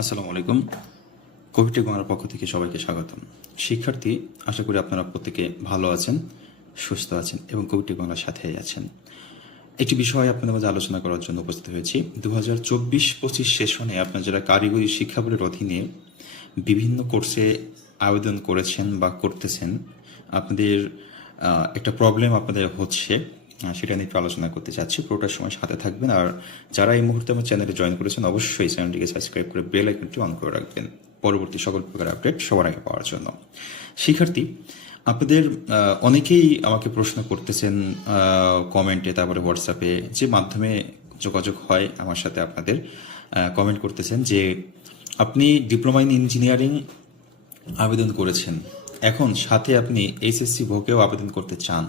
আসসালামু আলাইকুম। কোভিড বাংলার পক্ষ থেকে সবাইকে স্বাগতম। শিক্ষার্থী, আশা করি আপনারা প্রত্যেকে ভালো আছেন, সুস্থ আছেন এবং কোভিড বাংলার সাথে আছেন। একটি বিষয় আপনাদের মাঝে আলোচনা করার জন্য উপস্থিত হয়েছি। দু হাজার চব্বিশ পঁচিশ সেশনে আপনারা যারা কারিগরি শিক্ষা বোর্ডের অধীনে বিভিন্ন কোর্সে আবেদন করেছেন বা করতেছেন, আপনাদের একটা প্রবলেম আপনাদের হচ্ছে। সেটা নিয়ে একটু আলোচনা করতে চাচ্ছি। পুরোটার সময় সাথে থাকবেন। আর যারা এই মুহূর্তে আমার চ্যানেলে জয়েন করেছেন, অবশ্যই চ্যানেলটিকে সাবস্ক্রাইব করে বেল আইকনটি অন করে রাখবেন। পরবর্তী সকল প্রকার আপডেট সবার আগে পাওয়ার জন্য। শিক্ষার্থী, আপনাদের অনেকেই আমাকে প্রশ্ন করতেছেন কমেন্টে, তারপরে হোয়াটসঅ্যাপে যে মাধ্যমে যোগাযোগ হয় আমার সাথে আপনাদের কমেন্ট করতেছেন যে, আপনি ডিপ্লোমা ইন ইঞ্জিনিয়ারিং আবেদন করেছেন। এখন সাথে আপনি এইচএসসি ভোকেও আবেদন করতে চান,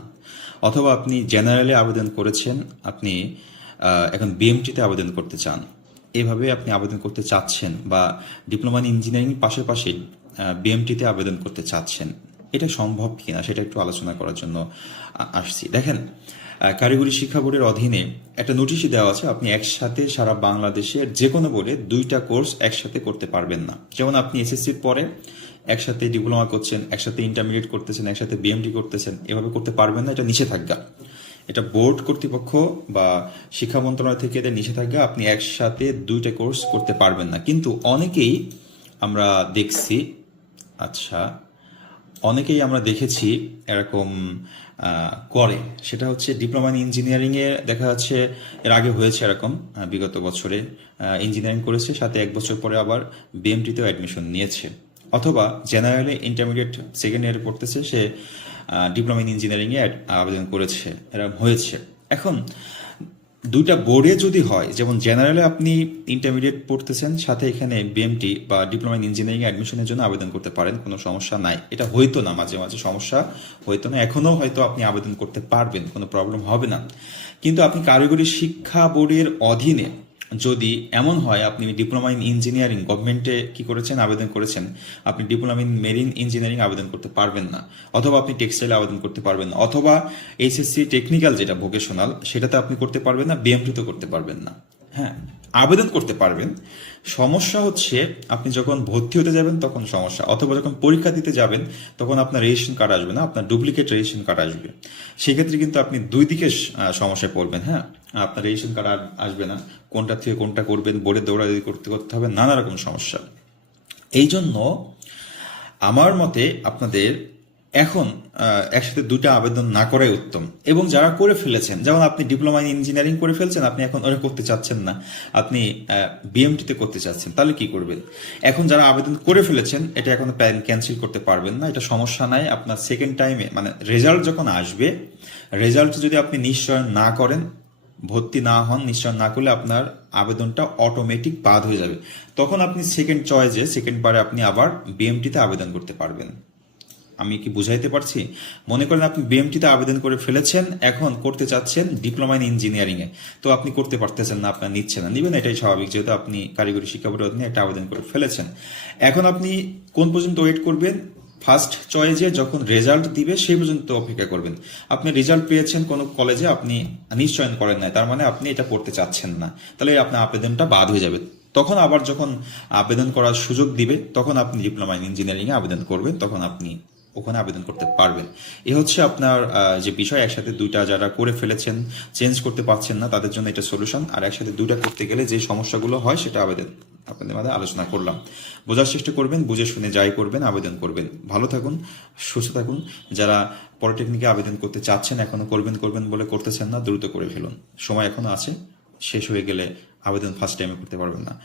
অথবা আপনি জেনারেলে আবেদন করেছেন, আপনি এখন বিএমটিতে আবেদন করতে চান, এভাবে আপনি আবেদন করতে চাচ্ছেন বা ডিপ্লোমা ইন ইঞ্জিনিয়ারিং পাশাপাশি বিএমটিতে আবেদন করতে চাচ্ছেন, এটা সম্ভব কিনা সেটা একটু আলোচনা করার জন্য আসছি। দেখেন কারিগরি শিক্ষা বোর্ডের অধীনে একটা নোটিশই দেওয়া আছে, আপনি একসাথে সারা বাংলাদেশের যে কোনো বোর্ডে দুইটা কোর্স একসাথে করতে পারবেন না। যেমন আপনি এসএসসির পরে একসাথে ডিপ্লোমা করছেন, একসাথে ইন্টারমিডিয়েট করতেছেন, একসাথে বিএমডি করতেছেন, এভাবে করতে পারবেন না, এটা নিষেধাজ্ঞা। এটা বোর্ড কর্তৃপক্ষ বা শিক্ষা মন্ত্রণালয় থেকে এদের নিষেধাজ্ঞা, আপনি একসাথে দুইটা কোর্স করতে পারবেন না। কিন্তু অনেকেই আমরা দেখছি আচ্ছা অনেকেই আমরা দেখেছি এরকম করে। সেটা হচ্ছে ডিপ্লোমা ইন ইঞ্জিনিয়ারিং এ দেখা যাচ্ছে, এর আগে হয়েছে এরকম বিগত বছরে ইঞ্জিনিয়ারিং করেছে, সাথে এক বছর পরে আবার বিএমটিতেও অ্যাডমিশন নিয়েছে। অথবা জেনারেলে ইন্টারমিডিয়েট সেকেন্ড ইয়ারে পড়তেছে, সে ডিপ্লোমা ইন ইঞ্জিনিয়ারিং এ আবেদন করেছে, এরকম হয়েছে। এখন, দুইটা বোর্ডে যদি হয়, যেমন জেনারেলে আপনি ইন্টারমিডিয়েট পড়তেছেন, সাথে এখানে বিএমটি বা ডিপ্লোমা ইন ইঞ্জিনিয়ারিং অ্যাডমিশনের জন্য আবেদন করতে পারেন, কোনো সমস্যা নাই। এটা হইতো না, মাঝে মাঝে সমস্যা হইতো না, এখনও হয়তো আপনি আবেদন করতে পারবেন, কোনো প্রবলেম হবে না। কিন্তু আপনি কারিগরি শিক্ষা বোর্ডের অধীনে যদি এমন হয়, আপনি ডিপ্লোমা ইন ইঞ্জিনিয়ারিং গভর্নমেন্টে কি করেছেন? আবেদন করেছেন। আপনি ডিপ্লোমা ইন মেরিন ইঞ্জিনিয়ারিং আবেদন করতে পারবেন না। অথবা আপনি টেক্সটাইল আবেদন করতে পারবেন না। অথবা এইচএসসি টেকনিক্যাল যেটা ভোকেশনাল সেটাতে আপনি করতে পারবেন না বিএমটিতে করতে পারবেন না। হ্যাঁ আবেদন করতে পারবেন। সমস্যা হচ্ছে, আপনি যখন ভর্তি হতে যাবেন, তখন সমস্যা। অথবা যখন পরীক্ষা দিতে যাবেন, তখন আপনার রেজিস্ট্রেশন কার্ড আসবে না, আপনার ডুপ্লিকেট রেজিস্ট্রেশন কার্ড আসবে। সেক্ষেত্রে কিন্তু আপনি দুই দিকে সমস্যায় পড়বেন হ্যাঁ। আপনার রেজিস্ট্রেশন কার্ড আর আসবে না। কোনটা থেকে কোনটা করবেন বোর্ডে দৌড়াদৌড়ি করতে করতে হবে, নানা রকম সমস্যা। এই জন্য আমার মতে আপনাদের এখন একসাথে দুইটা আবেদন না করাই উত্তম। এবং যারা করে ফেলেছেন, যেমন আপনি ডিপ্লোমা ইন ইঞ্জিনিয়ারিং করে ফেলছেন, আপনি এখন ওরা করতে চাচ্ছেন না। আপনি বিএমটিতে করতে চাচ্ছেন, তাহলে কি করবেন? এখন যারা আবেদন করে ফেলেছেন, এটা এখন ক্যান্সেল করতে পারবেন না, এটা সমস্যা নাই। আপনার সেকেন্ড টাইমে মানে রেজাল্ট যখন আসবে রেজাল্ট যদি আপনি নিশ্চয় না করেন ভর্তি না হন, নিশ্চয় না করলে আপনার আবেদনটা অটোমেটিক বাদ হয়ে যাবে। তখন আপনি সেকেন্ড চয়েসে সেকেন্ড বারে আপনি আবার বিএমটিতে আবেদন করতে পারবেন। আমি কি বুঝাইতে পারছি? মনে করেন আপনি বিএমটিতে আবেদন করে ফেলেছেন, এখন করতে চাচ্ছেন ডিপ্লোমা ইন ইঞ্জিনিয়ারিং এ তো আপনি করতে পারতেছেন না, আপনার নিচ্ছে না। নিবেন, এটাই স্বাভাবিক, যেহেতু আপনি কারিগরি শিক্ষা বোর্ডের অধীনে একটা আবেদন করে ফেলেছেন। এখন আপনি কোন পর্যন্ত ওয়েট করবেন? ফার্স্ট চয়েসে যখন রেজাল্ট দিবে সেই পর্যন্ত অপেক্ষা করবেন। আপনি রেজাল্ট পেয়েছেন কোনো কলেজে, আপনি নিশ্চয়ন করেন নাই। তার মানে আপনি এটা পড়তে চাচ্ছেন না। তাহলে আপনার আবেদনটা বাদ হয়ে যাবে। তখন আবার যখন আবেদন করার সুযোগ দিবে, তখন আপনি ডিপ্লোমা ইন ইঞ্জিনিয়ারিং এ আবেদন করবেন। তখন আপনি ওখানে আবেদন করতে পারবেন। এ হচ্ছে আপনার যে বিষয়, একসাথে দুইটা যারা করে ফেলেছেন, চেঞ্জ করতে পারছেন না, তাদের জন্য এটা সলিউশন আর একসাথে দুইটা করতে গেলে যে সমস্যাগুলো হয়, সেটা আবেদন আপনাদের মাঝে আলোচনা করলাম। বোঝার চেষ্টা করবেন, বুঝে শুনে যাই করবেন, আবেদন করবেন। ভালো থাকুন, সুস্থ থাকুন। যারা পলিটেকনিকে আবেদন করতে চাচ্ছেন এখনও করবেন করবেন বলে করতেছেন না, দ্রুত করে ফেলুন। সময় এখনও আছে, শেষ হয়ে গেলে আবেদন ফার্স্ট টাইমে করতে পারবেন না।